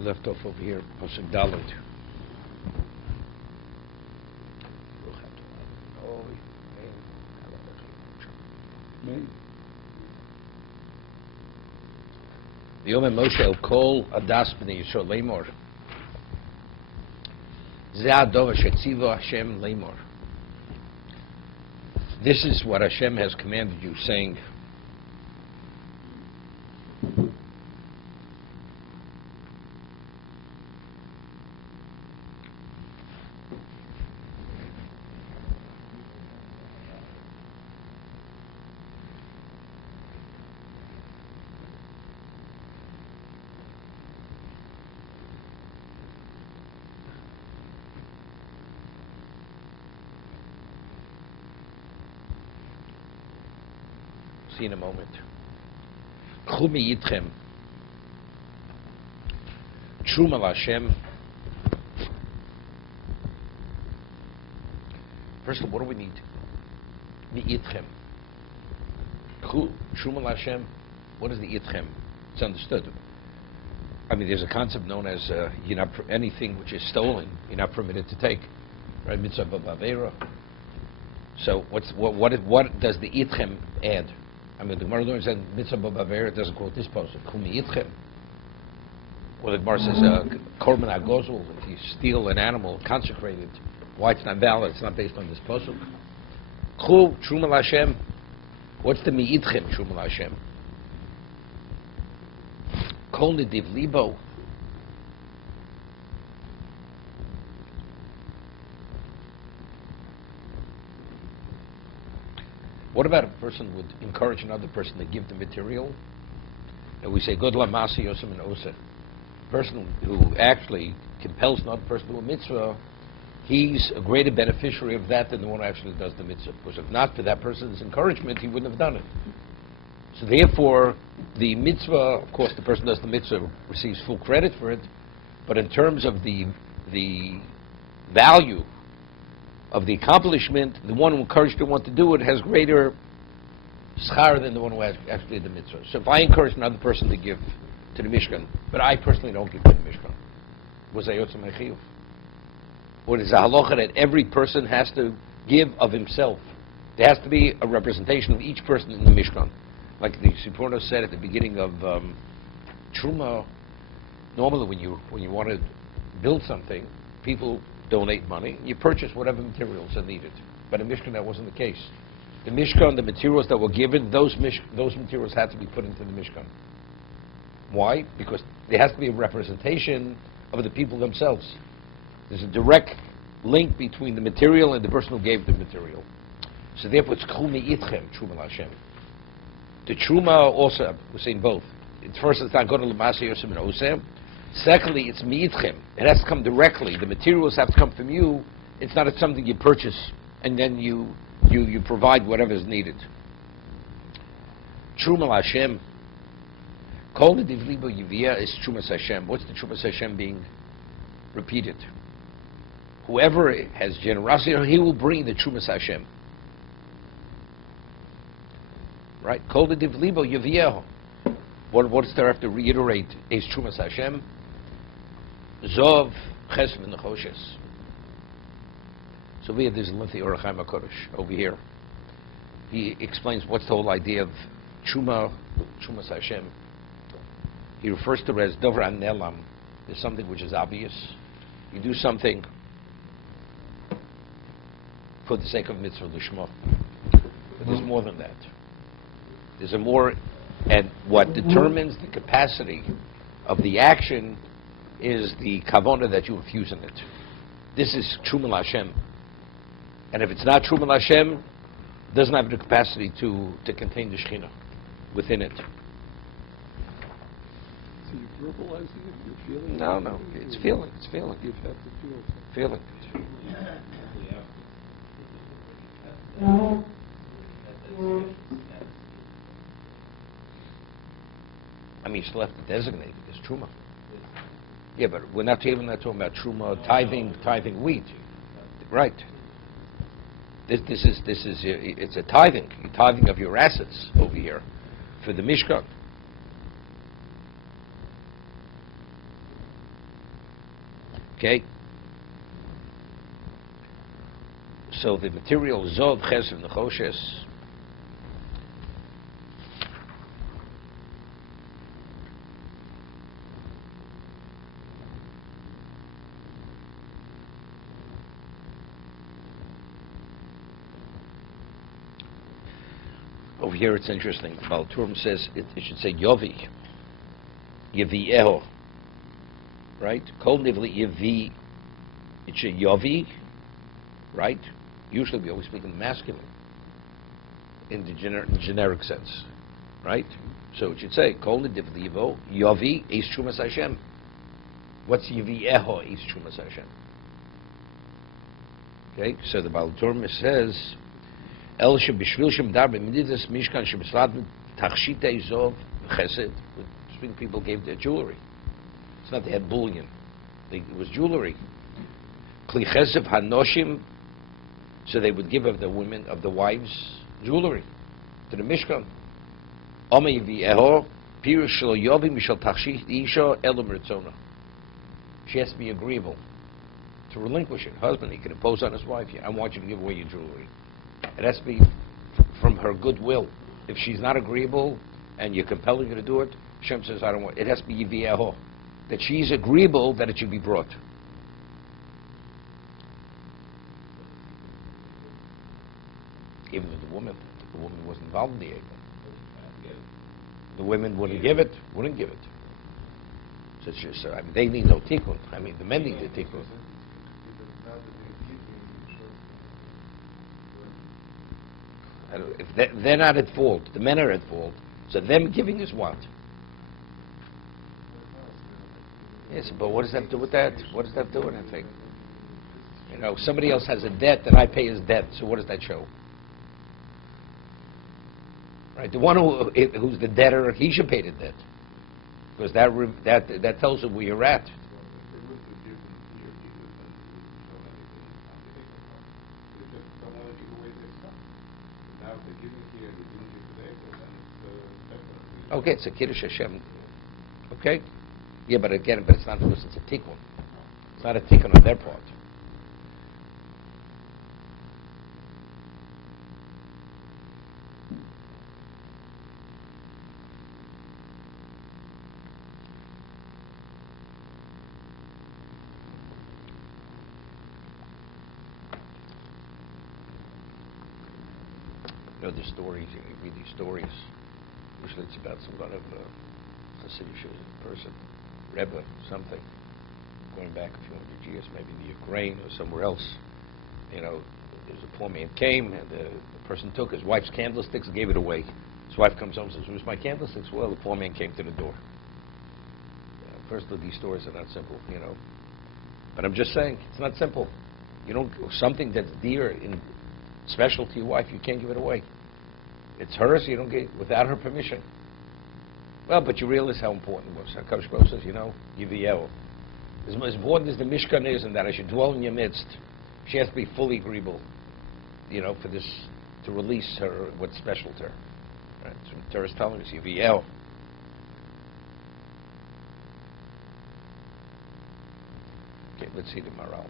We left off over here, Pasuk Dalet. V'yomer Moshe el kol adas b'nei Yisrael leimor. Zeh adov asher tzivo Hashem leimor. This is what Hashem has commanded you, saying, in a moment. Chumi yitchem. Truma Hashem. First of all, what do we need? Mi yitchem. Truma Hashem. What is the yitchem? It's understood. I mean, there's a concept known as anything which is stolen, you're not permitted to take. Right? Mitzvah b'avera. So what does the yitchem add? I mean, the Gemara learns that mitzvah b'avera, it doesn't quote this pasuk. Chumi yitchem. Or the Gemara says korban agozul, if you steal an animal consecrated, why it's not valid? It's not based on this pasuk. Chu truma Hashem. What's the mi yitchem truma Hashem? Kol nediv libo. What about a person would encourage another person to give the material? And we say, God la masi yosem and osa. Person who actually compels another person to a mitzvah, he's a greater beneficiary of that than the one who actually does the mitzvah. Because if not for that person's encouragement, he wouldn't have done it. So therefore, the mitzvah, of course, the person who does the mitzvah receives full credit for it, but in terms of the value of the accomplishment, the one who encouraged the one to do it has greater schar than the one who actually did the mitzvah. So if I encourage another person to give to the Mishkan, but I personally don't give to the Mishkan, was I yotzei mechiyuv? Or is the halacha that every person has to give of himself? There has to be a representation of each person in the Mishkan. Like the Sipporno said at the beginning of Truma, normally when you want to build something, people donate money, you purchase whatever materials are needed. But in Mishkan, that wasn't the case. The Mishkan, the materials that were given, those materials had to be put into the Mishkan. Why? Because there has to be a representation of the people themselves. There's a direct link between the material and the person who gave the material. So therefore, it's chumi itchem, Truma Hashem. The Truma also, we're saying both. First, it's not going to l'masa yosem and osem. Secondly, it's mi'itchem. It has to come directly. The materials have to come from you. It's not something you purchase and then you provide whatever is needed. Truma Hashem. Kol nediv libo yiviyah is Chumash Hashem. What's the Chumash Hashem being repeated? Whoever has generosity, he will bring the Chumash Hashem. Right? Kol nediv libo yiviyah. What's there have to reiterate is Chumash Hashem? Zov Ches v'Nechoshes. So we have this lengthy Orach Chaim HaKodesh over here. He explains what's the whole idea of Chumash Hashem. He refers to it as Dover Nelam. There's something which is obvious. You do something for the sake of mitzvah l'shma. But there's more than that. There's a more, and what determines the capacity of the action is the kavanah that you infuse in it. This is Truma Hashem. And if it's not Truma Hashem, it doesn't have the capacity to contain the Shekhinah within it. So you're verbalizing it, you're feeling it? No, it's feeling, it's feeling. You have to feel Feeling. I mean, you still have to designate it as Truma. Yeah, but we're not even talking about Truma, tithing wheat. Right. This is it's a tithing. You're tithing of your assets over here for the Mishkan. Okay? So the material Zov, Chesed, Nechoshes, over here it's interesting. Baal Turim says it should say Yovi, Yevieho, right? Kol Nivli Yevi, it should Yovi, right? Usually we always speak in the masculine, in the generic sense, right? So it should say Kol Nivli Yevo, Yovi, Eis Chumas Hashem. What's Yevieho, Eis Chumas Hashem? Okay, so the Baal Turim says, El shebishvil shemdar b'medidas mishkan shebesvad tachshitei zov chesed. Which people gave their jewelry. It's not they had bullion. It was jewelry. Kli chesed hanoshim. So they would give of the women, of the wives, jewelry to the mishkan. Omer yivieho pirush shelo yovi mishal tachshit isha elo mertzona. She has to be agreeable to relinquish it. Husband, he can impose on his wife. I want you to give away your jewelry. It has to be from her goodwill. If she's not agreeable and you're compelling her to do it, Hashem says, I don't want it. It has to be Yivieho. That she's agreeable that it should be brought. Even with the woman wasn't involved in the Eichel. The women wouldn't give it. So it's just, I mean, they need no tikkun. I mean, the men need the tikkun. If they're not at fault, the men are at fault. So them giving is what? Yes, but what does that do with that? What does that do with anything? You know, somebody else has a debt and I pay his debt. So what does that show? Right, the one who's the debtor, he should pay the debt, because that tells him where you're at. Okay, it's a Kiddush Hashem. Okay? Yeah, but again, it's not because it's a tikkun. It's not a tikkun on their part. You know, the stories, you read these stories. Usually it's about some kind of Hasidic person, Rebbe, something, going back a few hundred years, maybe in the Ukraine or somewhere else. You know, there's a poor man came, and the person took his wife's candlesticks and gave it away. His wife comes home and says, "Where's my candlesticks?" Well, the poor man came to the door. You know, first of all, these stories are not simple, you know. But I'm just saying, it's not simple. You don't, something that's dear and special to your wife, you can't give it away. It's hers, you don't get it without her permission. Well, but you realize how important it was. HaKadosh Baruch Hu says, you know, Yiviyel. As important as the Mishkan is and that I should dwell in your midst, she has to be fully agreeable, you know, for this, to release her, what's special to her. Right? So the Torah is telling us, Yiviyel. Okay, let's see the morale.